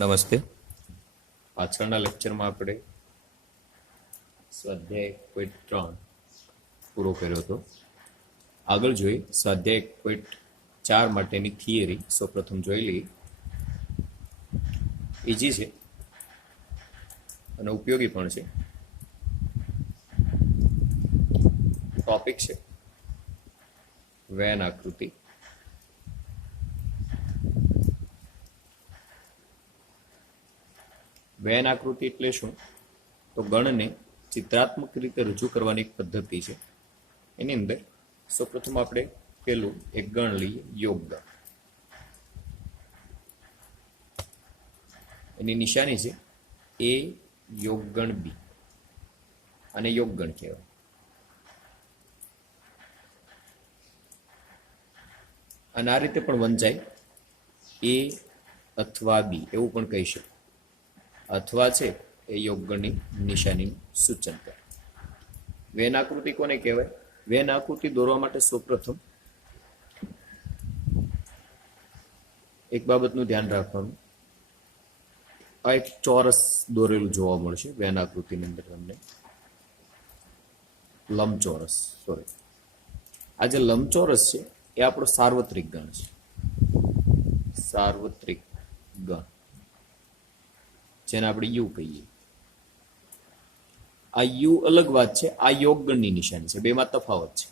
નમસ્તે. પાછળના લેક્ચરમાં આપણે સ્વાધ્યાય 1.3 પૂરો કર્યો હતો. આગળ જોઈએ સ્વાધ્યાય 1.4 માટેની થિયરી. સૌપ્રથમ જોઈ લઈએ. ઇઝી છે અને ઉપયોગી પણ છે. ટોપિક છે વેન આકૃતિ. વેન આકૃતિ એટલે શું? તો ગણને ચિત્રાત્મક રીતે રજૂ કરવાની એક પદ્ધતિ છે. એની અંદર સૌપ્રથમ આપણે પેલું એક ગણ લઈએ, યોગ ગણ. એની નિશાની છે એ યોગ ગણ બી, અને યોગ ગણ કહેવાય. અને આ રીતે પણ વંચાય એ અથવા બી એવું પણ કહી શકે. અથવા છે એ યોગગણની નિશાનીનું સૂચન કરે. વેન આકૃતિ કોને કહેવાય? વેન આકૃતિ દોરવા માટે સૌપ્રથમ એક બાબતનું ધ્યાન રાખવાનું. આ એક ચોરસ દોરેલું જોવા મળશે વેન આકૃતિની અંદર તમને. લંબચોરસ, સોરી, આ જે લંબચોરસ છે એ આપણો સાર્વત્રિક ગણ છે. સાર્વત્રિક ગણ, જેને આપણે યુ કહીએ. આ યુ અલગ વાત છે, આ યોગ ગણની નિશાની છે. બેમાં તફાવત છે.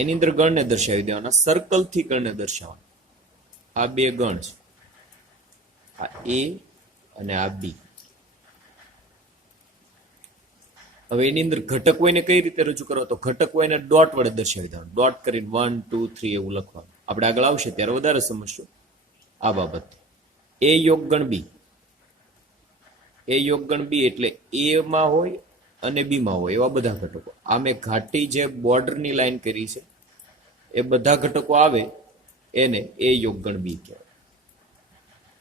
એની અંદર ગણને દર્શાવી દેવાના, સર્કલથી ગણને દર્શાવવાના. આ બે ગણ છે, આ એ અને આ બી. હવે એની અંદર ઘટક હોય ને કઈ રીતે રજૂ કરવા? તો ઘટક હોય ને ડોટ વડે દર્શાવી દેવાનું. ડોટ કરીને 1, 2, 3 એવું લખવાનું. આપણે આગળ આવશે ત્યારે વધારે સમજશું આ બાબત. એ યોગ ગણ બી, એ યોગગણ બી એટલે એ માં હોય અને બી માં હોય એવા બધા ઘટકો. આ મેં ઘાટી જે બોર્ડરની લાઈન કરી છે એ બધા ઘટકો આવે એને એ યોગગણ બી કહેવાય.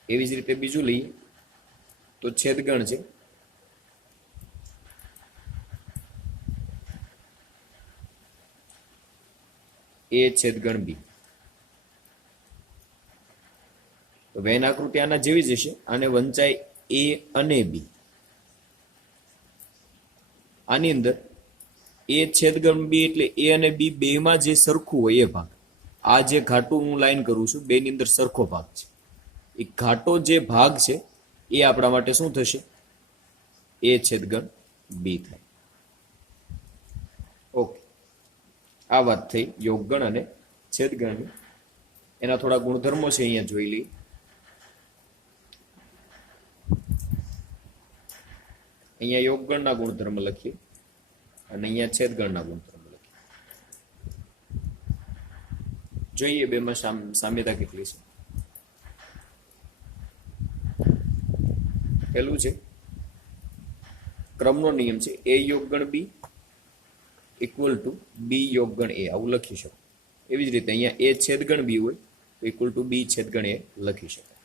એવી જ રીતે બીજું લઈએ તો છેદગણ છે. એ છેદગણ બી. તો વેન આકૃતિ આના જેવી જ હશે. આને વંચાય એ અને બી. આની અંદર એ છેદગણ બી એટલે એ અને બી બેમાં જે સરખું હોય એ ભાગ. આ જે ઘાટું હું લાઈન કરું છું બેની અંદર સરખો ભાગ છે. એ ઘાટો જે ભાગ છે એ આપણા માટે શું થશે? એ છેદગણ બી થાય. ઓકે, આ વાત થઈ યોગગણ અને છેદગણની. એના થોડા ગુણધર્મો છે, અહીંયા જોઈ લઈએ. અહીંયા યોગગણના ગુણધર્મ લખીએ અને અહીંયા છેદગણના ગુણધર્મ લખીએ. જોઈએ બેમાં સામ્યતા કેટલી છે. પેલું છે ક્રમનો નિયમ છે એ યોગગણ બી ઇક્વલ ટુ બી યોગગણ એ, આવું લખી શકો. એવી જ રીતે અહીંયા એ છેદગણ બી હોય તો ઇક્વલ ટુ બી છેદગણ એ લખી શકાય.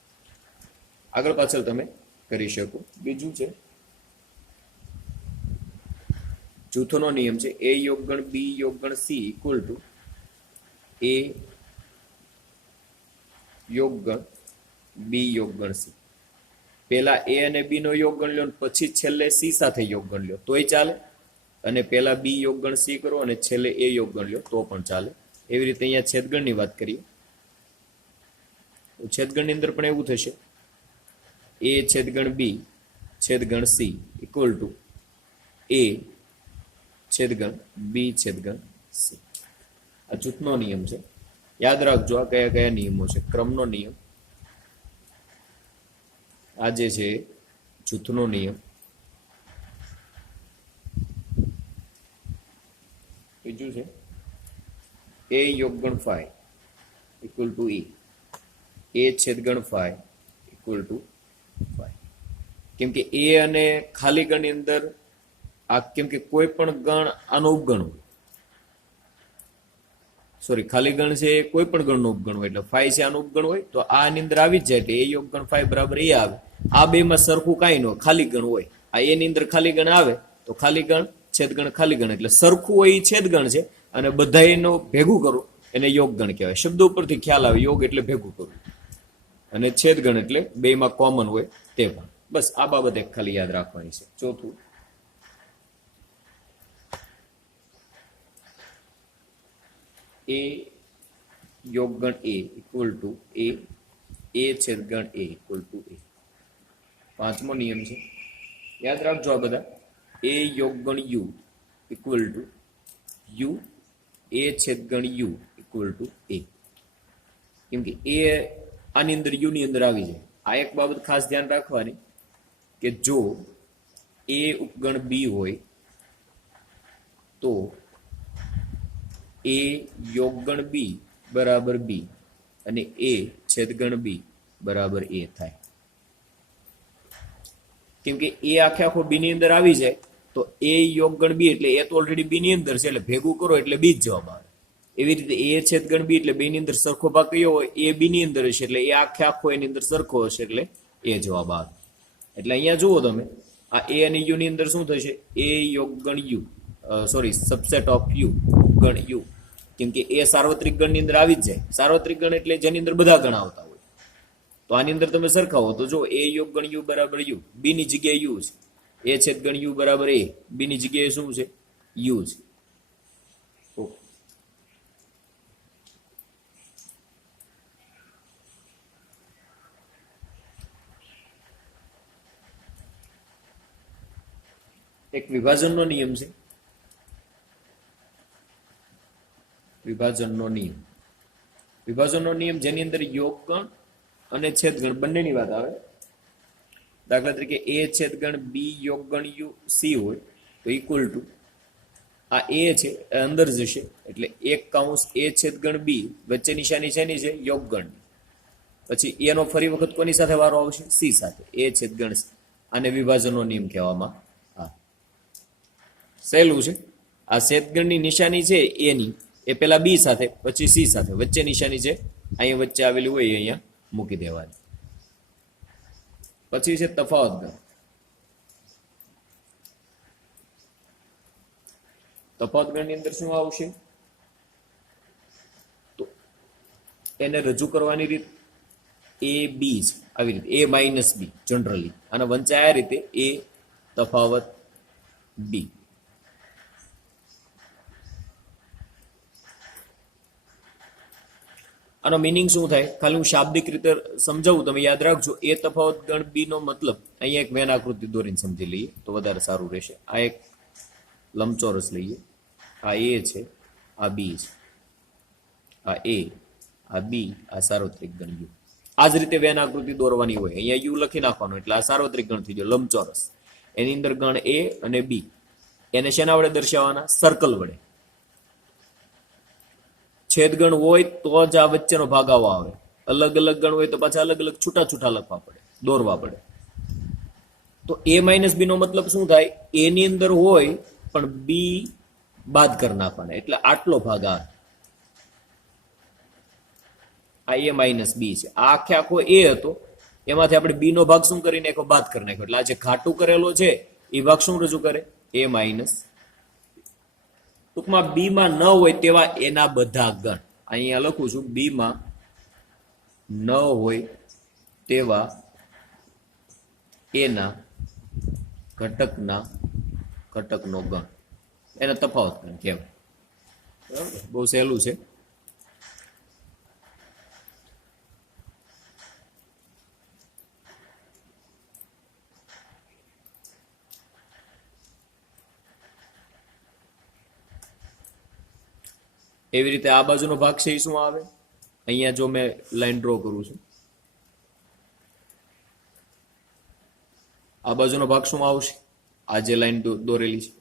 આગળ પાછળ તમે કરી શકો. બીજું છે જૂથનો નિયમ છે એ યોગગણ બી યોગગણ સી ઇક્વલ ટુ એ યોગગણ બી યોગગણ સી. પેલા એ અને બી નો યોગગણ લ્યો પછી છેલ્લે સી સાથે યોગગણ લ્યો તોય ચાલે, અને પેલા બી યોગગણ સી કરો અને છેલ્લે એ યોગગણ લ્યો તો પણ ચાલે. એવી રીતે અહીંયા છેદગણની વાત કરીએ તો છેદગણની અંદર પણ એવું થશે એ છેદગણ બી છેદગણ સી ઇક્વલ ટુ એ છેદગણ બી છેદગણ સી. આ જૂથનો નિયમ છે. યાદ રાખજો આ કયા કયા નિયમો છે. ક્રમનો નિયમ, આ જે છે જૂથનો નિયમ. બીજું છે એ યોગગણ ફાઈ ઇક્વલ ટુ એ છેદગણ ફાઈ ઇક્વલ ટુ ફાઈ. કેમ કે એ અને ખાલી ગણની અંદર આ કેમ કે કોઈ પણ ગણ આનો ઉપગણ હોય, સોરી ખાલી ગણ છે કોઈ પણ ગણનો ઉપગણ હોય, એટલે ફાઈ છે આનો ઉપગણ હોય તો આની અંદર આવી જ જાય એટલે એ યોગગણ ફાઈ બરાબર એ આવે. આ બે માં સરખું કાંઈ ન હોય, ખાલી ગણ હોય. આ એની અંદર ખાલી ગણ આવે તો ખાલી ગણ છેદગણ ખાલી ગણ એટલે સરખું હોય એ છેદગણ છે, અને બધા એનું ભેગું કરો એને યોગગણ કહેવાય. શબ્દો ઉપરથી ખ્યાલ આવે યોગ એટલે ભેગું કરવું. અને છેદગણ એટલે બેમાં કોમન હોય તે પણ. બસ આ બાબત એક ખાલી યાદ રાખવાની છે. ચોથું, એ યોગગણ એ ઇક્વલ ટુ એ છેદગણ એ ઇક્વલ ટુ એ. પાંચમો નિયમ છે, યાદ રાખજો આ બધા. એ યોગગણ U equal to U A છેદગણ યુ ઇક્વલ ટુ એ. કેમ કે એ આની અંદર યુ ની અંદર આવી જાય. આ એક બાબત ખાસ ધ્યાન રાખવાની કે જો એ ઉપગણ બી હોય તો એ યોગગણ બી બરાબર બી અને એ છેદગણ બી બરાબર એ થાય. કેમ કે એ આખો બી ની અંદર આવી જાય તો એ યોગગણ બી એટલે એ તો ઓલરેડી બી ની અંદર છે એટલે ભેગું કરો એટલે બી જ જવાબ આવે. એવી રીતે એ છેદગણ બી એટલે બે ની અંદર સરખો ભાગ કયો હોય એ બી ની અંદર હશે એટલે એ આખો એની અંદર સરખો હશે એટલે એ જવાબ આવે. એટલે અહીંયા જુઓ તમે આ એ અને યુ ની અંદર શું થશે, એ યોગગણ U sorry subset of U ગણ યુ. કેમ કે એ સાર્વત્રિક ગણની અંદર આવી જ જાય. સાર્વત્રિક ગણ એટલે જેની અંદર બધા ગણ આવતા હોય. તો આની અંદર તમે સરખાવો તો જો એ યોગગણ યુ બરાબર યુ, બી ની જગ્યાએ યુ છે. એ છેદગણ યુ બરાબર એ, બી ની જગ્યાએ શું છે, યુ છે. એક વિભાજનનો નિયમ છે. વિભાજનનો નિયમ, વિભાજનનો નિયમ જેની અંદર યોગગણ અને છેદગણ બંનેની વાત આવે. દાખલા તરીકે એ છેદગણ બી યોગગણ યુ સી હોય તો ઇક્વલ ટુ આ એ છે અંદર જશે એટલે એક કૌંસ એ છેદગણ બી વચ્ચે નિશાની શેની છે, યોગગણ. પછી એનો ફરી વખત કોની સાથે વારો આવશે, સી સાથે. એ છેદગણ સી. આને વિભાજનનો નિયમ કહેવામાં આવે. સહેલું છે. આ છેદગણની નિશાની છે એની એ પેલા બી સાથે પછી સી સાથે, વચ્ચે નિશાની છે અહીંયા વચ્ચે આવેલી હોય અહીંયા મૂકી દેવાની. પછી છે તફાવત ગણ. તફાવત ગણની અંદર શું આવશે તો એને રજૂ કરવાની રીત એ બી છે આવી રીતે, એ માઇનસ બી જનરલી, અને વંચાય આ રીતે એ તફાવત બી. આનો મિનિંગ શું થાય ખાલી હું શાબ્દિક રીતે સમજાવું, તમે યાદ રાખજો. એ તફાવત ગણ બી નો મતલબ અહીંયા એક વેન આકૃતિ દોરીને સમજી લઈએ તો વધારે સારું રહેશે. આ એક લંબચોરસ લઈએ, આ એ છે, આ બી છે, આ એ, આ બી, આ સાર્વત્રિક ગણ યુ. આ જ રીતે વેન આકૃતિ દોરવાની હોય. અહીંયા યુ લખી નાખવાનો એટલે આ સાર્વત્રિક ગણ થઈ ગયો લંબચોરસ. એની અંદર ગણ એ અને બી એને શેના વડે દર્શાવવાના, સર્કલ વડે. છેદગણ હોય તો જ આ વચ્ચેનો ભાગ આવો આવે. અલગ અલગ ગણ હોય તો પાછા અલગ અલગ છૂટા છૂટા લખવા પડે, દોરવા પડે. તો એ માઇનસ બી નો મતલબ શું થાય, એ ની અંદર હોય પણ બી બાદ કરી નાખવાના એટલે આટલો ભાગ આવે. આ એ માઇનસ બી છે. આ આખો એ હતો એમાંથી આપણે બી નો ભાગ શું કરી નાખ્યો, બાદ કરી નાખ્યો. એટલે આ જે ઘાટું કરેલો છે એ ભાગ શું રજૂ કરે, એ માઇનસ. ટૂંકમાં બી માં ન હોય તેવા એના બધા ગણ. અહીંયા લખું છું, બી માં ન હોય તેવા એના ઘટકનો ગણ, એને તફાવત ગણ કહેવાય. બરાબર, બહુ સહેલું છે. એવી રીતે આ બાજુનો ભાગ છે એ શું આવે, અહીંયા જો મેં લાઈન ડ્રો કરું છું, આ બાજુનો ભાગ શું આવશે, આ જે લાઈન દોરેલી છે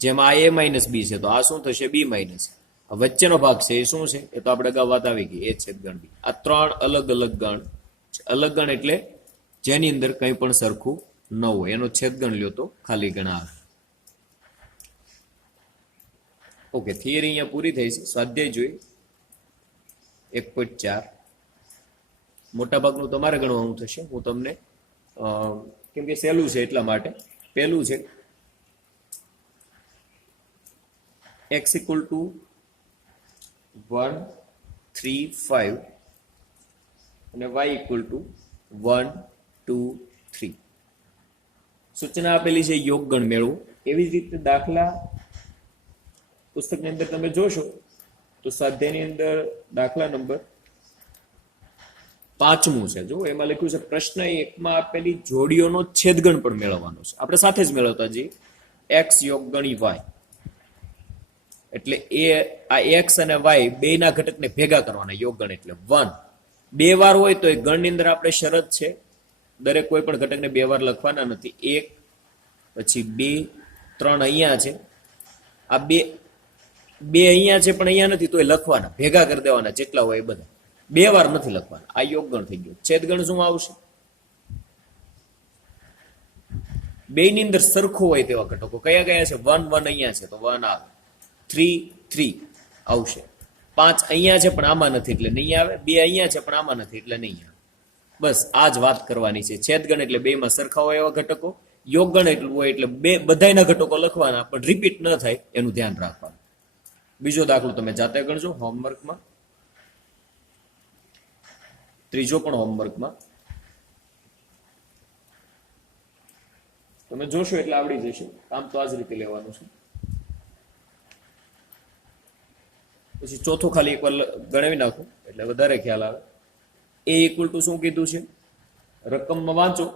જેમાં આ એ માઇનસ બી છે તો આ શું થશે, બી માઇનસ. વચ્ચેનો ભાગ છે એ શું છે, એ તો આપણે અગાઉ વાત આવી ગઈ, એ છેદગણ બી. આ ત્રણ અલગ અલગ ગણ. અલગ ગણ એટલે જેની અંદર કંઈ પણ સરખું ન હોય એનો છેદગણ લ્યો તો ખાલી ગણ આવે. ઓકે, થિયરી અહીંયા પૂરી થઈ છે. સ્વાધ્યાય જોઈ 1.4. મોટા ભાગનું તમારે ગણવાનું થશે. હું તમને કેમ કે સહેલું છે એટલા માટે. પહેલું છે x equal to 1, 3, 5 અને y ઇક્વલ ટુ 1 2 3. સૂચના આપેલી છે યોગગણ મેળવો. એવી જ રીતે દાખલા પુસ્તકની અંદર તમે જોશો તો સ્વાધ્યાયની અંદર દાખલા નંબર 5મું છે. જો એમાં લખ્યું છે પ્રશ્ન 1માં આપેલી જોડીઓનો છેદગણ પણ મેળવવાનો છે. આપણે સાથે જ મેળવતા જઈએ. x યોગગણ y એટલે આ x અને y બેના ઘટકને ભેગા કરવાના. યોગગણ એટલે 1 બે વાર હોય તો એ ગણની અંદર આપણે શરત છે દરેક કોઈ પણ ઘટકને બે વાર લખવાના નથી. 1 પછી 2 3 અહીંયા છે. આ બે અહીંયા છે પણ અહીંયા નથી તો એ લખવાના, ભેગા કરી દેવાના જેટલા હોય એ બધા. બે વાર નથી લખવાના. આ યોગગણ થઈ ગયું. છેદગણ શું આવશે? બેની અંદર સરખો હોય તેવા ઘટકો કયા કયા છે? 1 1 અહીંયા છે તો 1 આવે, 3 3 આવશે, 5 અહીંયા છે પણ આમાં નથી એટલે નહીં આવે, 2 અહીંયા છે પણ આમાં નથી એટલે નહીં આવે. બસ આ જ વાત કરવાની છે. છેદગણ એટલે બેમાં સરખા હોય એવા ઘટકો, યોગગણ એટલું હોય એટલે બે બધાના ઘટકો લખવાના પણ રિપીટ ન થાય એનું ધ્યાન રાખવાનું. બીજો દાખલો તમે જાતે ગણજો હોમવર્કમાં. ત્રીજો પણ હોમવર્કમાં તમે જોશો એટલે આવડી જશે. કામ તો આ જ રીતે લેવાનું છે. પછી ચોથું ખાલી એકવાર ગણાવી નાખો એટલે વધારે ખ્યાલ આવે. એ ઇક્વલ ટુ શું કીધું છે? રકમમાં વાંચો.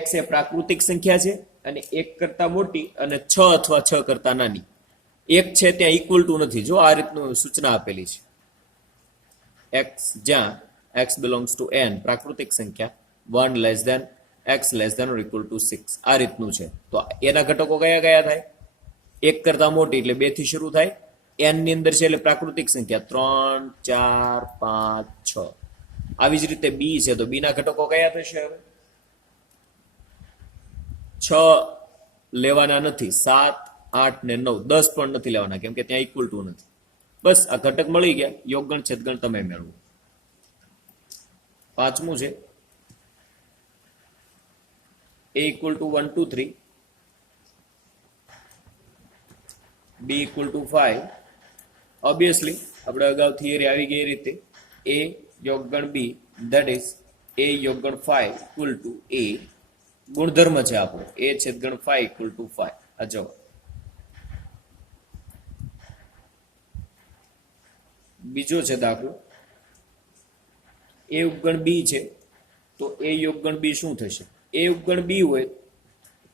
x એ પ્રાકૃતિક સંખ્યા છે અને 1 કરતા મોટી અને 6 અથવા 6 કરતા નાની. 1 છે ત્યાં ઇક્વલ ટુ નથી. જો આ રીતનું સૂચના આપેલી છે. x જ્યાં x belongs to n પ્રાકૃતિક સંખ્યા 1 less than x less than or equal to 6 આ રીતનું છે તો એના ઘટકો કયા કયા થાય? 1 કરતા મોટી એટલે 2 થી શરૂ થાય. n ની અંદર છે એટલે પ્રાકૃતિક સંખ્યા 3 4 5 6. આવી જ રીતે b છે તો b ના ઘટકો કયા થશે? હવે 6 લેવાના નથી, 7 8 ને 9 10 પણ નથી લેવાના કેમ કે ત્યાં ઇક્વલ ટુ નથી. બસ આ ઘટક મળી ગયા. યોગગણ છેદગણ તમે મેળવો. પાંચમું છે a equal to 1 2 3, b equal to 5. Obviously આપણે અગાઉ થિયરી આવી ગઈ રીતે a યોગગણ b that is a યોગગણ 5 equal to a ગુણધર્મ છે આપણો a છેદગણ 5 equal to 5. આ જવાબ. બીજો છે દાખલો a ઉપગણ b છે તો a યોગગણ b શું થશે? a ઉપગણ b હોય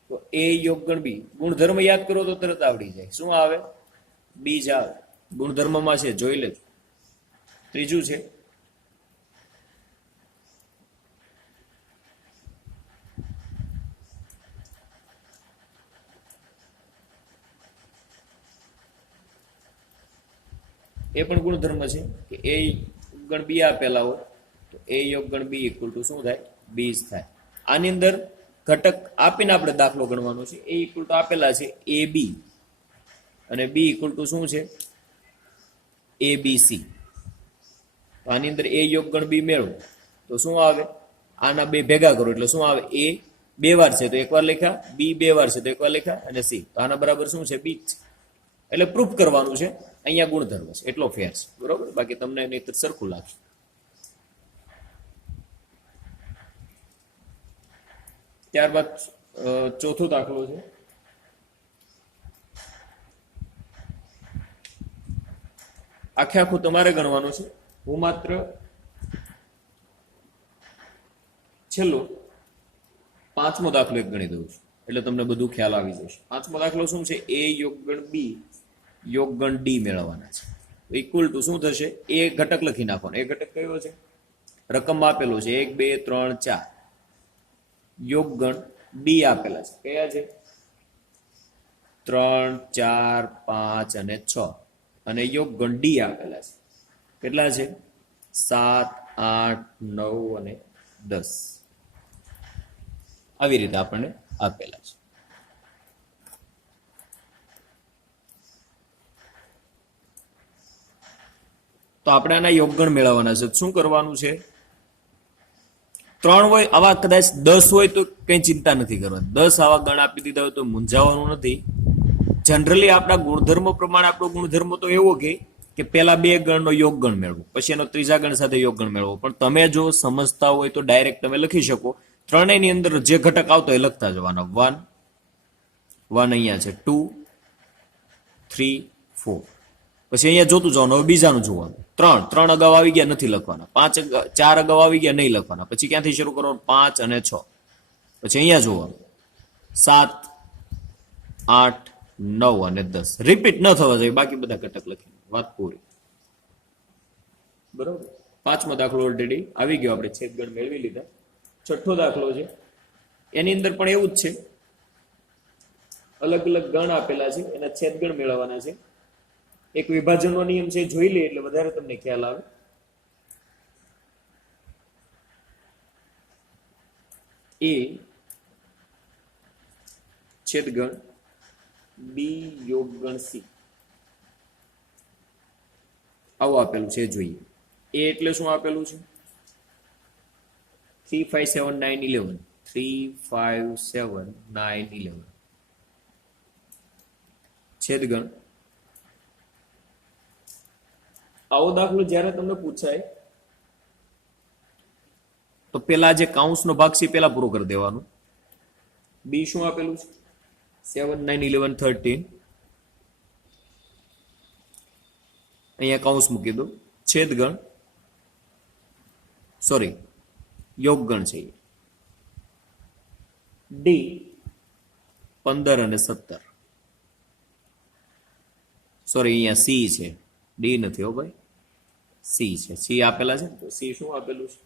તો a યોગગણ b ગુણધર્મ યાદ કરો તો તરત આવડી જાય. શું આવે? b જ આવે. ગુણધર્મમાં છે જોઈ લેજો. ત્રીજું છે એ પણ ગુણધર્મ છે કે a યોગગણ b આપેલા હોય તો a યોગગણ b ઇક્વલ ટુ શું થાય? b જ થાય. આની અંદર ઘટક આપીને આપણે દાખલો ગણવાનો છે. a ઇક્વલ ટુ આપેલા છે ab અને b ઇક્વલ ટુ શું છે? abc. તો આની અંદર a યોગગણ b મેળવો તો શું આવે? આના બે ભેગા કરો એટલે શું આવે? a બે વાર છે તો એકવાર લખ્યા, b બે વાર છે તો એકવાર લખ્યા અને c તો આના બરાબર શું છે? b છે. એટલે પ્રૂફ કરવાનું છે. અહીંયા ગુણધર્મ છે એટલો ફેર છે. બરોબર? બાકી તમને નહીતર સરખું લાગશે. ત્યારબાદ ચોથો દાખલો છે આખે આખું તમારે ગણવાનું છે. હું માત્ર છેલ્લો પાંચમો દાખલો એક ગણી દઉં છું એટલે તમને બધું ખ્યાલ આવી જશે. પાંચમો દાખલો શું છે? a યોગગણ b યોગગણ d મેળવવાના છે. ઇક્વલ ટુ શું થશે? એ ઘટક લખી નાખવાનો. એ ઘટક કયો છે? રકમ આપેલો છે 1 2 3 4. યોગગણ d આપેલા છે. કયા છે? 3 4 5 અને 6 અને યોગગણ d આપેલા છે. કેટલા છે? 7 8 9 અને 10. આવી રીતે આપણને આપેલા છે. તો આપણે આના યોગગણ મેળવવાના છે. શું કરવાનું છે? 3 હોય આવા કદાચ 10 હોય તો કઈ ચિંતા નથી કરવાની. 10 આવા ગણ આપી દીધા હોય તો મૂંઝાવાનું નથી. જનરલી આપણા ગુણધર્મ પ્રમાણે આપણો ગુણધર્મ તો એવો કે કે પેલા બે ગણનો યોગગણ મેળવો, પછી એનો ત્રીજા ગણ સાથે યોગગણ મેળવો. પણ તમે જો સમજતા હોય તો ડાયરેક્ટ તમે લખી શકો. ત્રણેયની અંદર જે ઘટક આવતો એ લખતા જવાનો. 1 1 અહીંયા છે, 2 3 4. પછી અહીંયા જોતું જવાનું. હવે બીજાનું જોવાનું. 3 અગાઉ આવી ગયા, નથી લખવાના. 4 અગાઉ આવી ગયા, નહીં લખવાના. પછી ક્યાંથી શરૂ કરવાનું? 5 અને 6. પછી અહીંયા જોવાનું 7 8 9 અને 10. રિપીટ ન થવા જોઈએ, બાકી બધા ઘટક લખી, વાત પૂરી. બરોબર. પાંચમો દાખલો ઓલરેડી આવી ગયો, આપણે છેદગણ મેળવી લીધા. છઠ્ઠો દાખલો છે, એની અંદર પણ એવું જ છે. અલગ અલગ ગણ આપેલા છે, એના છેદગણ મેળવવાના છે. એક વિભાજનનો નિયમ છે, જોઈ લે એટલે વધારે તમને ખ્યાલ આવે. એ છેદગણ બી યોગગણ સી આવું આપેલું છે, જોઈએ. એ એટલે શું આપેલું છે? 3 5 7 9 11. 3 5 7 9 11 છેદગણ. આવો દાખલો જ્યારે તમને પૂછાય તો પેલા જે કાઉન્સનો ભાગ છે પેલા પૂરો કરી દેવાનો. બી શું આપેલું છે? 7 9 11 13. અહીંયા કૌંસ મૂકી દો. છેદગણ, સોરી યોગગણ છે. ડી 15 અને 17. સોરી અહીંયા સી છે, ડી નથી હો ભાઈ, સી છે. સી આપેલા છે ને, તો સી શું આપેલું છે?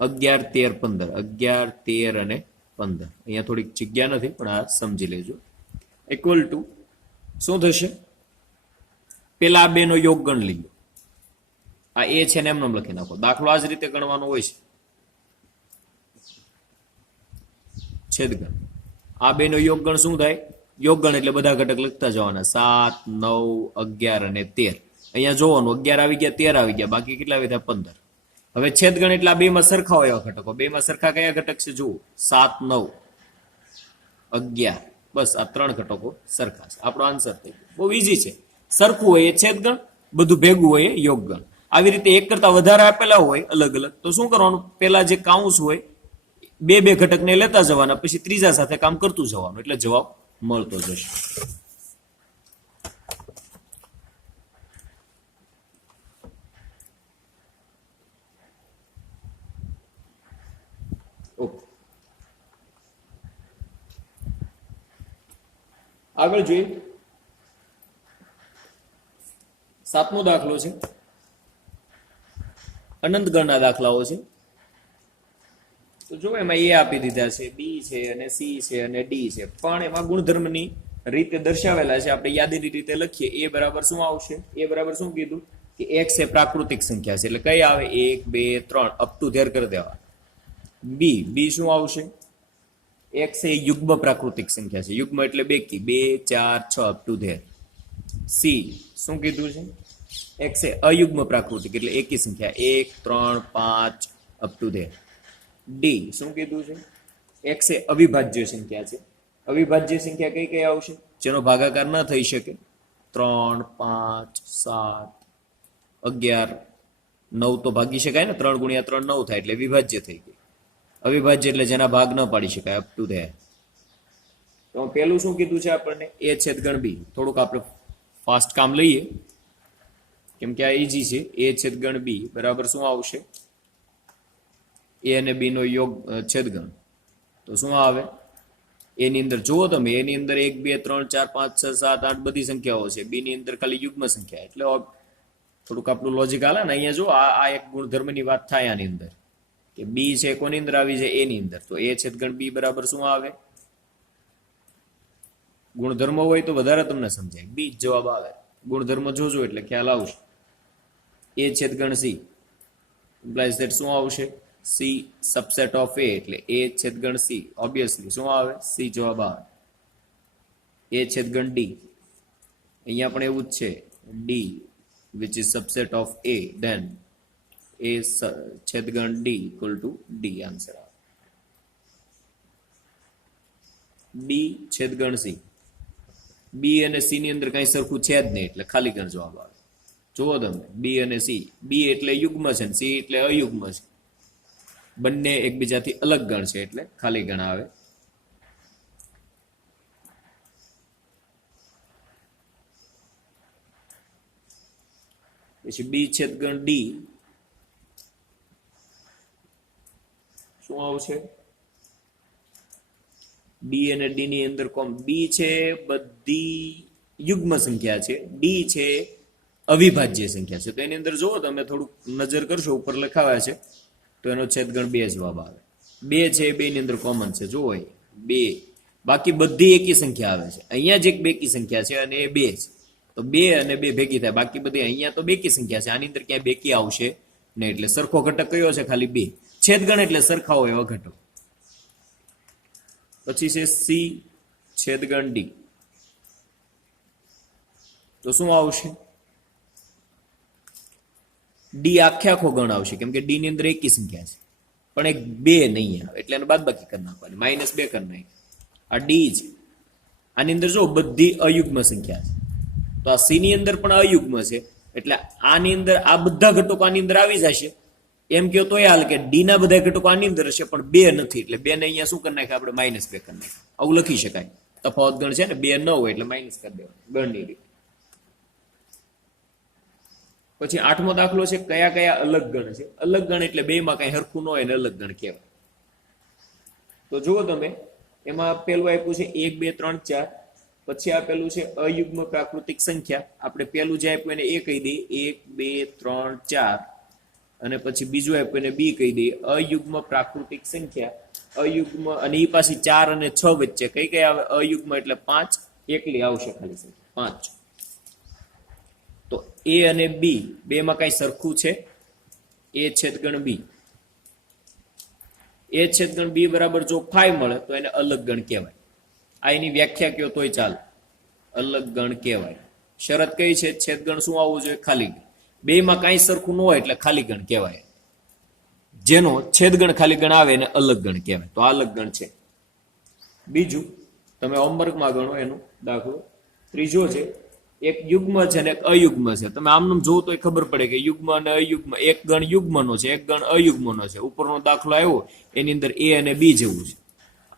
11 13 15. 11 13 અને 15. અહીંયા થોડીક જગ્યા નથી, પણ આ સમજી લેજો. ઇક્વલ ટુ શું થશે? પેલા બે નો યોગગણ લઈ લો. આ એ છે ને એમને લખી નાખો. દાખલો આ જ રીતે ગણવાનો હોય છે. છેદગણ. આ બે નો યોગગણ શું થાય? યોગગણ એટલે બધા ઘટક લખતા જવાના. 7 9 11 અને 13. અહીંયા જોવાનું 11 આવી ગયા, 13 આવી ગયા, બાકી કેટલા આવી થયા? 15. હવે છેદગણ એટલે આ બે માં સરખા હોય એવા ઘટકો. બે માં સરખા કયા ઘટક છે? જુઓ, 7 9 11. બસ આ ત્રણ ઘટકો સરખા છે. આપણો આન્સર થઈ ગયો. બહુ ઈઝી છે. સરખું હોય એ છેદગણ, બધું ભેગું હોય એ યોગગણ. આવી રીતે એક કરતા વધારે આપેલા હોય અલગ અલગ, તો શું કરવાનું? પેલા જે કાઉન્સ હોય બે બે ઘટકને લેતા જવાના, પછી ત્રીજા સાથે કામ કરતું જવાનું, એટલે જવાબ મળતો જશે. ઓકે, આગળ જોઈએ. સાતમો દાખલો છે, અનંત ગણના દાખલાઓ છે. તો જો એમાં એ આપી દીધા છે, બી છે અને સી છે અને ડી છે, પણ એમાં ગુણધર્મની રીતે દર્શાવેલા છે. આપણે યાદીની રીતે લખીએ. એ બરાબર શું આવશે? એ બરાબર શું કીધું કે એક્સ એ પ્રાકૃતિક સંખ્યા છે, એટલે કઈ આવે? 1 2 3 અપ ટુ ધેર કરી દેવા. બી શું આવશે? એક્સ એ યુગ્મ પ્રાકૃતિક સંખ્યા છે. યુગ્મ એટલે બેકી, 2 4 6 અપ ટુ ધેર. સી શું કીધું છે? એક્સ એ અયુગ્મ પ્રાકૃતિક એટલે એકી સંખ્યા, 1 3 5 અપ ટુ ધેર. ડી શું કીધું છે? એક્સ એ અવિભાજ્ય સંખ્યા છે. અવિભાજ્ય સંખ્યા કઈ કઈ આવશે? જેનો ભાગાકાર ન થઈ શકે. 3 5 7 11. 9 તો ભાગી શકાય ને, 3 ગુણ્યા 3 9 થાય, એટલે વિભાજ્ય થઈ ગઈ. અવિભાજ્ય એટલે જેના ભાગ ન પાડી શકાય, અપ ટુ ધેર. તો પેલું શું કીધું છે આપણને? એ છેદગણ બી. થોડુંક આપણે ફાસ્ટ કામ લઈએ, કેમ કે આ ઈઝી છે. એ છેદગણ બી બરાબર શું આવશે? એ અને બી નો યોગ છેદગણ. તો શું આવે? એની અંદર જુઓ તમે, એની અંદર 1 2 3 4 5 6 7 8 બધી સંખ્યાઓ છે. બી ની અંદર ખાલી યુગ્મ સંખ્યા, એટલે થોડુંક આપણું લોજિક હાલે ને. અહીંયા જો આ એક ગુણધર્મની વાત થાય આની અંદર, કે બી છે કોની અંદર આવી છે? એ ની અંદર. તો એ છેદગણ બી બરાબર શું આવે? ગુણધર્મ હોય તો વધારે તમને સમજાય. બી જવાબ આવે. ગુણધર્મ જોજો એટલે ખ્યાલ આવશે. એ છેદગણ સી ઇમ્પ્લાઇઝ ધેટ શું આવશે? સી સબસેટ ઓફ એ, એટલે એ છેદગણ સી. ઓબ્વિયસલી શું આવે? સી જવાબ આવે. એ છેદગણ ડી, અહીંયા પણ એવું જ છે. D which is subset of A, then A છેદગણ D equal to D. Answer આવે ડી છેદગણ સી. બી અને સી ની અંદર કઈ સરખું છે જ નહીં, એટલે ખાલી ગણ જવાબ આવે. જુઓ તમે બી અને સી, બી એટલે યુગ્મ છે ને સી એટલે અયુગ્મ છે, બંને એકબીજાથી અલગ ગણ છે એટલે ખાલી ગણ આવે. પછી બી છેદ ગણ ડી શું આવશે? બી અને ડી ની અંદર કોમ બી છે બધી યુગ્મ સંખ્યા છે, ડી છે અવિભાજ્ય સંખ્યા છે. તો એની અંદર જુઓ તમે થોડુંક નજર કરશો, ઉપર લખાવ્યા છે તો એનો છેદગણ 2 જવાબ આવે. 2 છે, 2 ની અંદર કોમન છે, જુઓ 2, બાકી બધી એકી સંખ્યા આવે છે. અહીંયા જ એક બેકી સંખ્યા છે અને એ 2 છે, તો 2 અને 2 ભેગી થાય, બાકી બધી અહીંયા તો બેકી સંખ્યા છે, આની અંદર ક્યાંય બેકી આવશે નહીં. એટલે સરખો ઘટક કયો છે? ખાલી 2. છેદગણ એટલે સરખા હોય એવા ઘટક. પછી છે સી છેદગણ ડી, તો શું આવશે? ડી આખો ગણ આવશે, કેમ કે ડી ની અંદર એકી સંખ્યા છે, પણ એક 2 નહીં આવે એટલે એને બાદબાકી કરી નાખવાની, -2 કરી નાખી. આ ડી છે, આની અંદર જો બધી અયુગ્મ સંખ્યા છે, તો આ સી ની અંદર પણ અયુગ્મ છે, એટલે આની અંદર આ બધા ઘટકો આની અંદર આવી જશે. એમ કહો તો એ હાલ કે ડી ના બધા ઘટકો આની અંદર હશે પણ 2 નથી, એટલે 2 ને અહીંયા શું કરી નાખે આપણે? -2 કરી નાખે. આવું લખી શકાય. તફાવત ગણ છે ને 2 ન હોય એટલે માઇનસ કરી દેવાનું ગણની રીતે. પછી 8મો દાખલો છે કયા કયા અલગ ગણ છે? અલગ ગણ એટલે બે માં કઈ હરખું ન હોય ને અલગ ગણ કહેવાય. તો જુઓ તમે, એમાં પેલું આપ્યું છે 1 2 3 4, પછી આપેલું છે અયુગ્મ પ્રાકૃતિક સંખ્યા. આપણે પેલું જે આપ્યું એને એ કહી દઈએ 1 2 3 4, અને પછી બીજું આપ્યું એને બી કહી દઈએ અયુગ્મ પ્રાકૃતિક સંખ્યા. અયુગ્મ અને એ પાછી 4 અને 6 વચ્ચે કઈ કઈ આવે? અયુગ્મ એટલે 5 એકલી આવશે ખાલી સંખ્યા 5. તો એ અને બી બે માં કઈ સરખું છે? એ છેદગણ બી. એ છેદગણ બી બરાબર જો 5 મળે તો એને અલગ ગણ કહેવાય. આ એની વ્યાખ્યા કયો તોય ચાલે, અલગ ગણ કહેવાય. શરત કઈ છે? છેદગણ શું આવવું જોઈએ? ખાલી. બે માં કઈ સરખું ન હોય એટલે ખાલી ગણ કહેવાય. જેનો છેદગણ ખાલી ગણ આવે એને અલગ ગણ કહેવાય. તો આ અલગ ગણ છે. બીજું તમે હોમવર્કમાં ગણો એનું દાખલો. ત્રીજો છે એક યુગ્મ છે અને એક અયુગ્મ છે. તમે આમનું જોવો તો ખબર પડે કે યુગ્મ અને અયુગ્મ, એક ગણ યુગ્મનો છે, એક ગણ અયુગ્મનો છે. ઉપરનો દાખલો આવ્યો એની અંદર એ અને બી જેવું છે,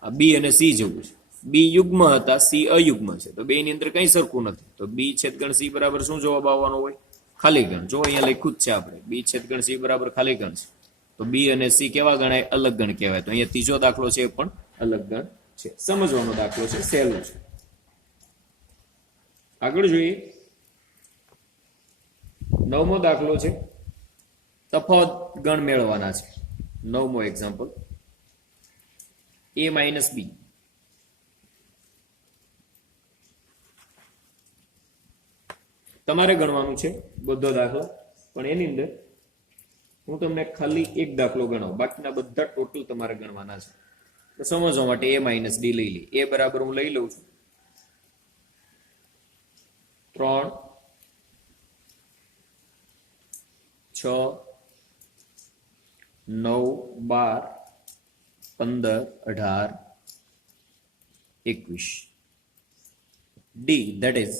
આ બી અને સી જેવું છે. બી યુગ્મ હતા, સી અયુગ્મ છે, તો બે ની અંદર કઈ સરખું નથી. તો બી છેદગણ સી બરાબર શું જવાબ આવવાનો હોય? ખાલી ગણ. જો અહીંયા લખ્યું જ છે આપણે, બી છેદગણ સી બરાબર ખાલી ગણ છે. તો બી અને સી કેવા ગણાય? અલગ ગણ કહેવાય. તો અહીંયા ત્રીજો દાખલો છે એ પણ અલગ ગણ છે. સમજવાનો દાખલો છે, સહેલું છે. આગળ જોઈએ. 9મો દાખલો છે તફાવત ગણ મેળવવાના છે. 9મો એક્ઝામ્પલ a માઇનસ બી. તમારે ગણવાનું છે બધો દાખલો, પણ એની અંદર હું તમને ખાલી એક દાખલો ગણાવું, બાકીના બધા ટોટલ તમારે ગણવાના છે. તો સમજવા માટે a માઇનસ ડી લઈ લઈએ. a બરાબર હું લઈ લઉં છું 3 6 9 12 15 18 21. D that is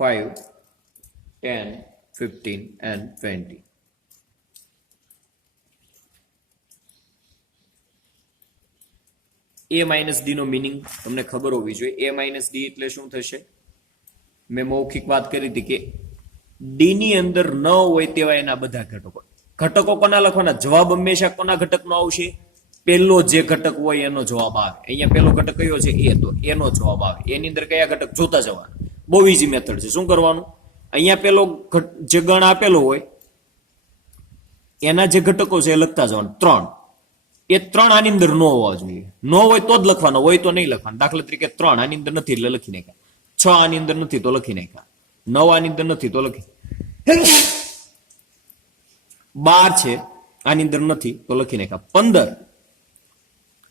5 10 15 and 20. a minus D નો મિનિંગ તમને ખબર હોવી જોઈએ. a માઇનસ ડી એટલે શું થશે? મેં મૌખિક વાત કરી હતી કે ડી ની અંદર ન હોય તેવા એના બધા ઘટકો. ઘટકો કોના લખવાના? જવાબ હંમેશા કોના ઘટકનો આવશે? પેલો જે ઘટક હોય એનો જવાબ આવે. અહીંયા પેલો ઘટક કયો છે? એ, તો એનો જવાબ આવે. એની અંદર કયા ઘટક જોતા જવાના. બહુ ઈઝી મેથડ છે. શું કરવાનું? અહીંયા પેલો જે ગણ આપેલો હોય એના જે ઘટકો છે એ લખતા જવાનું. 3 એ 3 આની અંદર ન હોવા જોઈએ. ન હોય તો જ લખવાનો, હોય તો નહીં લખવાનો. દાખલા તરીકે 3 આની અંદર નથી એટલે લખી નાખ્યા. 6 આની અંદર નથી તો લખી નાખ્યા. 9 આની અંદર નથી તો લખી. 12 છે આની અંદર નથી તો લખી નાખ્યા. 15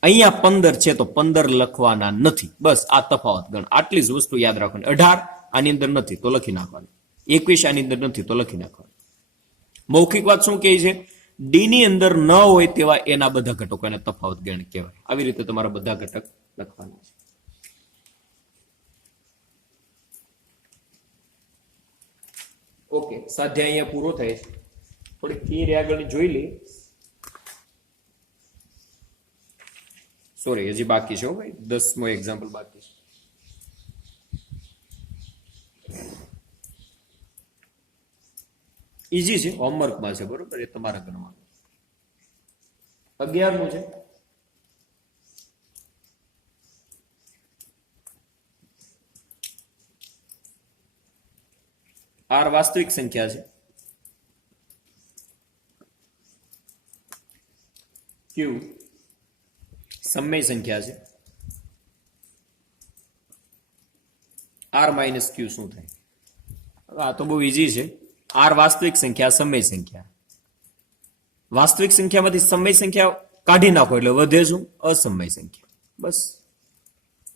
અહીંયા 15 છે તો 15 લખવાના નથી. બસ આ તફાવત ગણ. આટલી જ વસ્તુ યાદ રાખવાની. 18 આની અંદર નથી તો લખી નાખવાની. 21 આની અંદર નથી તો લખી નાખવાનું. મૌખિક વાત શું કહે છે? ડી ની અંદર ન હોય તેવા એના બધા ઘટકો એને તફાવત ગણ કહેવાય. આવી રીતે તમારા બધા ઘટક લખવાના છે. ઓકે, સ્વાધ્યાય અહીંયા પૂરો થાય છે. થોડીક થિયરી આગળ જોઈ લઈએ. સોરી, હજી બાકી છે હો ભાઈ, 10મો એક્ઝામ્પલ બાકી છે. ઈઝી છે, હોમવર્કમાં છે, બરોબર, એ તમારા ગણવાનું. 11મું છે. આર વાસ્તવિક સંખ્યા છે, ક્યુ સમય સંખ્યા છે. આર માઇનસ ક્યુ શું થાય? આ તો બહુ ઈઝી છે. આર વાસ્તવિક સંખ્યા, સમય સંખ્યા. વાસ્તવિક સંખ્યામાંથી સમય સંખ્યા કાઢી નાખો એટલે વધે શું? અસમય સંખ્યા. બસ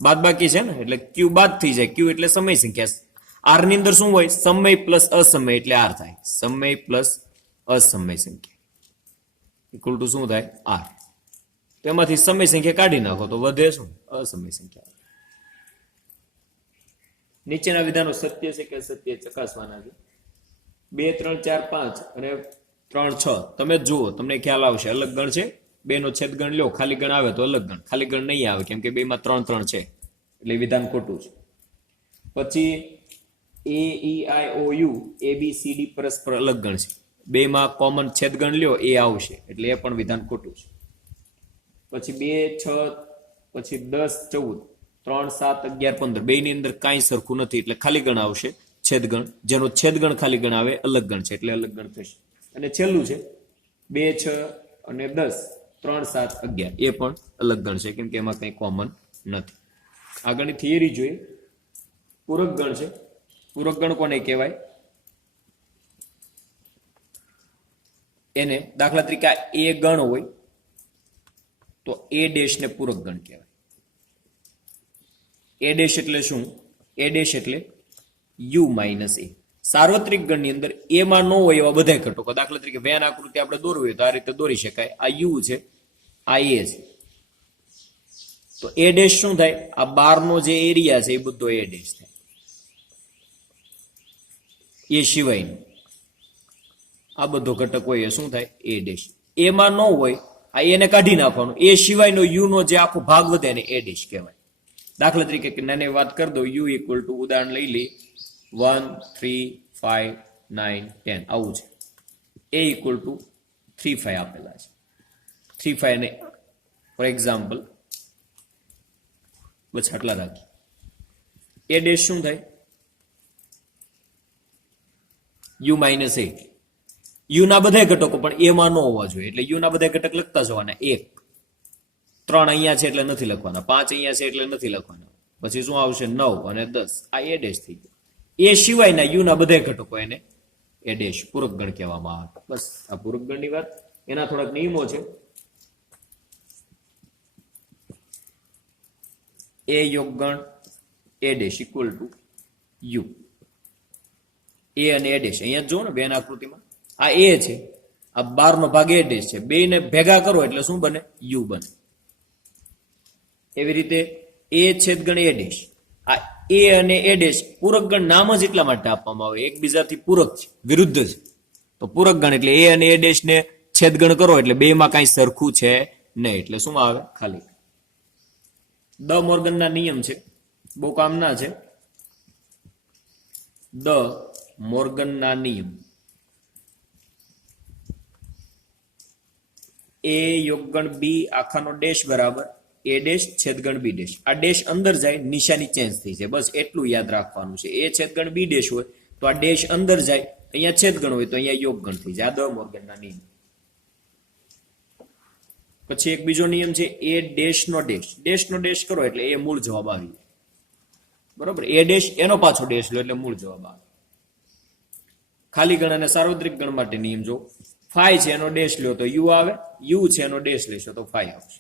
બાદ બાકી છે ને, એટલે ક્યુ બાદ થઈ જાય. ક્યુ એટલે સમય સંખ્યા. આર ની અંદર શું હોય? સમય પ્લસ અસમય એટલે આર થાય. સમય પ્લસ અસમય સંખ્યા ઇક્વલ ટુ શું થાય? આર. તેમાંથી સમય સંખ્યા કાઢી નાખો તો વધે શું? અસમય સંખ્યા. નીચેના વિધાનો સત્ય છે કે અસત્ય ચકાસવાના છે. 2 3 4 5 અને 3 6 તમે જુઓ, તમને ખ્યાલ આવશે. અલગ ગણ છે, 2 નો છેદ ગણ લો, ખાલી ગણ આવે તો અલગ ગણ, ખાલી ગણ નહીં આવે કેમ કે 2 માં 3 3 છે એટલે વિધાન ખોટું છે. પછી એ ઈ આઈ ઓ you A B C D પરસ્પર અલગ ગણ છે, 2 માં કોમન છેદ ગણ લ્યો એ આવશે એટલે એ પણ વિધાન ખોટું છે. પછી 2 6 પછી 10 14 3 7 11 15 બે ની અંદર કાંઈ સરખું નથી એટલે ખાલી ગણ આવશે, છેદગણ. જેનો છેદગણ ખાલી ગણ આવે અલગ ગણ છે એટલે અલગ ગણ થશે. અને છેલ્લું છે 2 6 અને 10 3 7 11 એ પણ અલગ ગણ છે કેમ કે એમાં કંઈ કોમન નથી. આગળની થિયરી જોઈએ. પૂરક ગણ છે. પૂરક ગણ કોને કહેવાય? એને દાખલા તરીકે એ ગણ હોય તો એ ડેશ ને પૂરક ગણ કહેવાય. એ ડેશ એટલે શું? એ ડેશ એટલે યુ માઇનસ એ. સાર્વત્રિક ગણની અંદર એ માં ન હોય એવા બધા ઘટકો, દાખલા તરીકે વેન આકૃતિ આપણે દોરવી હોય તો આ રીતે દોરી શકાય. આ યુ છે, આ એ છે, તો એ ડેશ શું થાય? આ 12 નો જે એરિયા છે એ બધો એ ડેશ થાય. એ સિવાયનું આ બધો ઘટક હોય એ શું થાય? એ ડેશ. એમાં ન હોય આ એને કાઢી નાખવાનું, એ સિવાયનો યુ નો જે આખો ભાગ વધે એને એ ડેશ કહેવાય. દાખલા તરીકે નાની વાત કરી દો, યુ ઇક્વલ ટુ ઉદાહરણ લઈ લે 1 3 5 9 10 આવું છે. એ ઇક્વલ ટુ 3 5 આપેલા છે. 3 5 ને ફોર એક્ઝામ્પલ બસ આટલા રાખી. એ ડેશ શું થાય? You minus A. યુ ના બધા ઘટકો પણ એમાં ન હોવા જોઈએ એટલે યુ ના બધા ઘટક લખતા જવાના. 1 3 અહીંયા છે એટલે નથી લખવાના, 5 અહીંયા છે એટલે નથી લખવાના, પછી શું આવશે? 9 અને 10. આ એ ડેશ થઈ ગયો. એ સિવાયના યુ ના બધા ઘટકો એને એ ડેશ પૂરક ગણ કહેવામાં આવે. બસ આ પૂરક ગણની વાત. એના થોડાક નિયમો છે. એ યોગ ગણ A dash equal to U. A અને એ ડેશ અહીંયા જો ને બેન આકૃતિમાં આ એ છે, આ 12 નો ભાગ એ ડેશ છે, બે ને ભેગા કરો એટલે શું બને? યુ બને. એવી રીતે એ છેદગણ એ ડેશ, આ એ અને એ ડેશ પૂરક ગણ નામ જ એટલા માટે આપવામાં આવે એકબીજાથી પૂરક છે, વિરુદ્ધ છે. તો પૂરક ગણ એટલે એ અને એ ડેશ ને છેદગણ કરો એટલે બે માં કઈ સરખું છે નહીં એટલે શું આવે? ખાલી. દ મોર્ગન ના નિયમ છે, બહુ કામના છે. દ મોર્ગન ના નિયમ. એ યોગગણ બી આખાનો ડેશ બરાબર એ ડેશ છેદગણ બી ડેશ. આ ડેશ અંદર જાય નિશાની ચેન્જ થઈ જાય, બસ એટલું યાદ રાખવાનું છે. એ છેદગણ બી ડેશ હોય તો આ ડેશ અંદર જાય, અહીંયા છેદગણ હોય તો અહીંયા યોગગણ થઈ જાય. આ દ મોર્ગનના નિયમ. પછી એક બીજો નિયમ છે એ ડેશ નો ડેશ. ડેશ નો ડેશ કરો એટલે એ મૂળ જવાબ આવી જાય, બરોબર. એ ડેશ એનો પાછો ડેશ લો એટલે મૂળ જવાબ આવે. ખાલી ગણ અને સાર્વત્રિક ગણ માટે નિયમ જો 5 છે એનો ડેશ લ્યો તો યુ આવે, યુ છે એનો ડેશ લેશો તો 5 આવશે.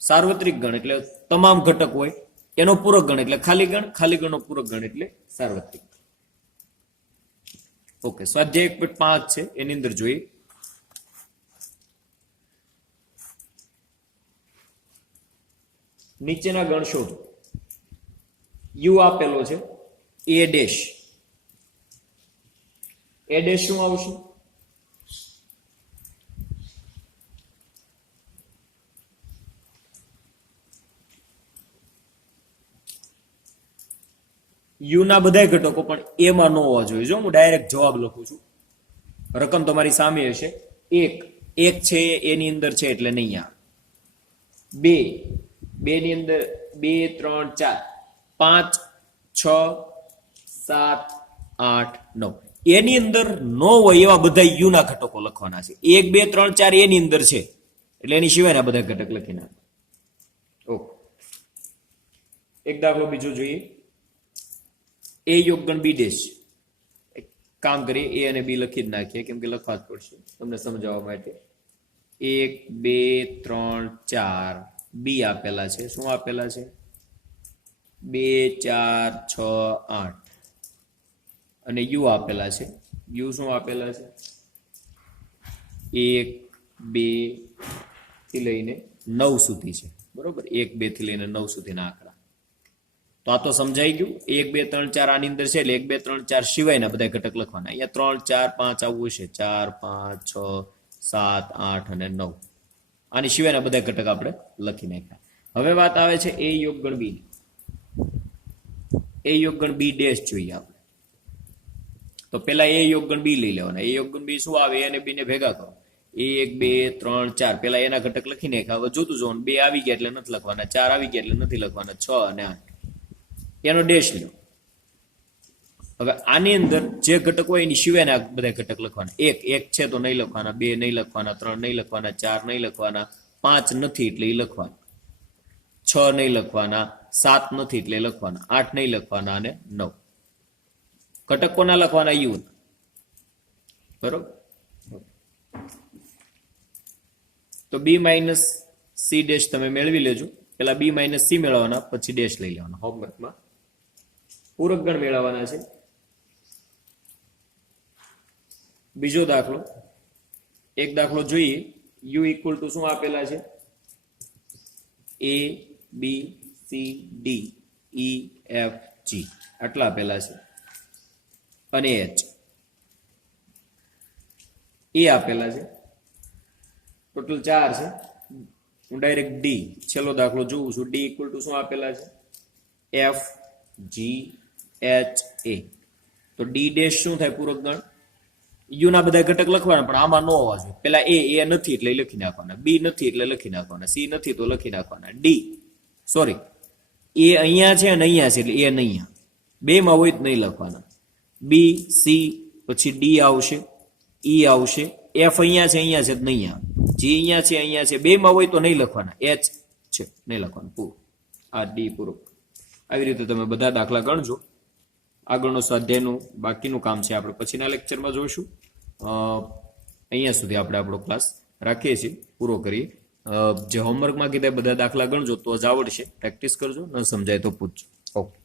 સાર્વત્રિક ગણ એટલે તમામ ઘટક હોય એનો પૂરક ગણ એટલે ખાલી ગણ, ખાલી ગણનો પૂરક ગણ એટલે સાર્વત્રિક. ઓકે, સ્વાધ્યાય 1.5 છે એની અંદર જોઈએ. નીચેના ગણ શોધો. યુ આપેલો છે, એ ડેશ એ ડેશ શું આવશે? યુ ના બધા ઘટકો પણ એમાં ન હોવા જોઈએ. જો હું ડાયરેક્ટ જવાબ લખું છું, રકમ તમારી સામે હશે. એક છે એની અંદર છે એટલે નહીં આવે. બે ની અંદર 2 3 4 5 6 7 8 9 એની અંદર નો હોય એવા બધા યુ ના ઘટકો લખવાના છે. 1 2 3 4 એની અંદર છે એટલે એની સિવાયના બધા ઘટક લખી નાખો. ઓકે, એક દાખલો બીજો જોઈએ. એ યોગગણ બી ડેશ. કામ કરીએ, એ અને બી લખી જ નાખીએ કેમ કે લખવા જ પડશે તમને સમજાવવા માટે. 1 2 3 4 બી આપેલા છે. શું આપેલા છે? 2 4 6 8 અને યુ આપેલા છે. યુ શું આપેલા છે? 1 2 થી લઈને 9 સુધી છે. બરોબર, 1 2 થી લઈને 9 સુધીના આંકડા. તો આ તો સમજાઈ ગયું. 1 2 3 4 આની અંદર છે એટલે 1 2 3 4 સિવાયના બધા ઘટક લખવાના. અહીંયા 3 4 5 આવવું છે. 4 5 6 7 8 અને 9 આની સિવાયના બધા ઘટક આપણે લખી નાખ્યા. હવે વાત આવે છે એ યોગગણ બી. એ યોગગણ બી ડેશ જોઈએ આપણે. તો પેલા એ યોગગણ બી લઈ લેવાના. એ યોગગણ બી શું આવે? એ અને બી ને ભેગા કરો. 1 2 3 4 પેલા એના ઘટક લખી નાખ્યા. હવે જોતું જોવાનું, 2 આવી ગયા એટલે નથી લખવાના, 4 આવી ગયા એટલે નથી લખવાના, 6 અને 8 એનો ડેશ લો. હવે આની અંદર જે ઘટક હોય એની સિવાયના બધા ઘટક લખવાના. એક છે તો નહીં લખવાના, 2 નહીં લખવાના, 3 નહીં લખવાના, 4 નહીં લખવાના, 5 નથી એટલે એ લખવાના, 6 નહીં લખવાના, 7 નથી એટલે લખવાના, 8 નહીં લખવાના અને 9. ઘટક કોના લખવાના? યુ. બરોબર. તો બી માઇનસ સી ડેશ તમે મેળવી લેજો. પેલા બી માઇનસ સી મેળવવાના, પછી ડેશ લઈ લેવાના. હોમવર્કમાં પૂરક ગણ મેળવવાના છે. બીજો દાખલો, એક દાખલો જોઈએ. યુ ઇક્વલ ટુ શું આપેલા છે? A B C D E F G આટલા આપેલા છે અને એચ એ આપેલા છે. ટોટલ 4 છે. હું ડાયરેક્ટ ડી છેલ્લો દાખલો જોઉં છું. ડી ઇક્વલ ટુ શું આપેલા છે? F G H A. તો ડી ડેશ શું થાય? પૂરક ગણ. યુ ના બધા ઘટક લખવાના પણ આમાં ન હોવા જોઈએ. પેલા એ નથી એટલે લખી નાખવાના, બી નથી એટલે લખી નાખવાના, સી નથી તો લખી નાખવાના, ડી સોરી એ અહીંયા છે અને અહીંયા છે એટલે એ નહીં, બે માં હોય તો નહીં લખવાના. બી સી પછી ડી આવશે, ઈ આવશે, એફ અહીંયા છે તો નહીં આવે, જી અહીંયા છે બે માં હોય તો નહીં લખવાના, એચ છે નહીં લખવાનું, પૂરું. આ ડી પૂરું. આવી રીતે તમે બધા દાખલા ગણજો. આગળનો સ્વાધ્યાયનું બાકીનું કામ છે આપણે પછીના લેક્ચરમાં જોઈશું. અહીંયા સુધી આપણે આપણો ક્લાસ રાખીએ છીએ, પૂરો કરીએ. જે હોમવર્કમાં કીધા બધા દાખલા ગણજો તો જ આવડશે. પ્રેક્ટિસ કરજો, ન સમજાય તો પૂછજો. ઓકે.